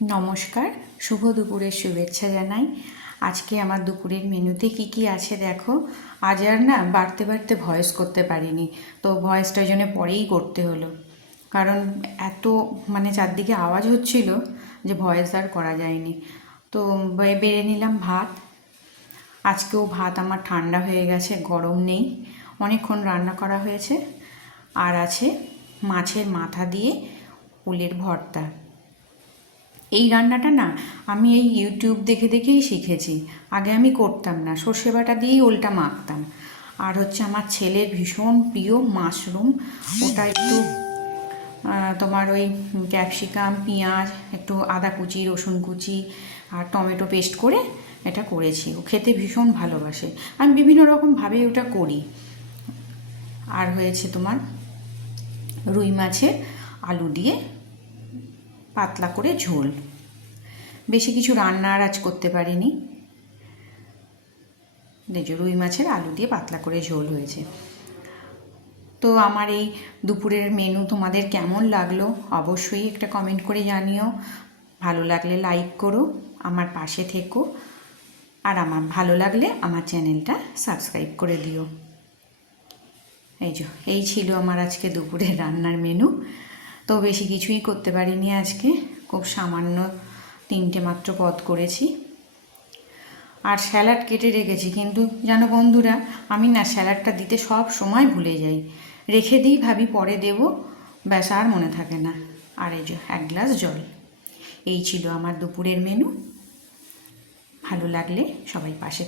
নমস্কার, শুভ দুপুরের শুভেচ্ছা জানাই। আজকে আমার দুপুরের মেনুতে কি কি আছে দেখো। আজ আর না বাড়তে বাড়তে ভয়েস করতে পারিনি, তো ভয়েসটা জন্য পরেই করতে হলো। কারণ এত মানে চারদিকে আওয়াজ হচ্ছিল যে ভয়েস আর করা যায়নি। তো বেড়ে নিলাম ভাত। আজকেও ভাত আমার ঠান্ডা হয়ে গেছে, গরম নেই। অনেকক্ষণ রান্না করা হয়েছে। আর আছে মাছের মাথা দিয়ে উলের ভর্তা। এই রান্নাটা না আমি এই ইউটিউব দেখে দেখেই শিখেছি। আগে আমি করতাম না সর্ষে বাটা দিয়েই ওলটা মাখতাম। আর হচ্ছে আমার ছেলের ভীষণ প্রিয় মাশরুম। ওটা একটু তোমার ওই ক্যাপসিকাম, পেঁয়াজ, একটু আদা কুচি, রসুন কুচি আর টমেটো পেস্ট করে এটা করেছি। ও খেতে ভীষণ ভালোবাসে। আমি বিভিন্ন রকমভাবে ওটা করি। আর হয়েছে তোমার রুই মাছের আলু দিয়ে পাতলা করে ঝোল। বেশি কিছু রান্না আজ করতে পারিনি। দেখো রুই মাছের আলু দিয়ে পাতলা করে ঝোল হয়েছে। তো আমার এই দুপুরের মেনু তোমাদের কেমন লাগল অবশ্যই একটা কমেন্ট করে জানিও। ভালো লাগলে লাইক করো, আমার পাশে থেকো। আর আমার ভালো লাগলে আমার চ্যানেলটা সাবস্ক্রাইব করে দিও। এই যে, এই ছিল আমার আজকে দুপুরের রান্নার মেনু তো বেশি কিছুই করতে পারিনি আজকে। খুব সামান্য তিনটে মাত্র পদ করেছি। আর স্যালাড কেটে রেখেছি, কিন্তু জানো বন্ধুরা, আমি না স্যালাডটা দিতে সব সময় ভুলে যাই। রেখে দিই, ভাবি পরে দেবো, ব্যাস, আর মনে থাকে না। আর এই যে এক গ্লাস জল। এই ছিল আমার দুপুরের মেনু ভালো লাগলে সবাই পাশে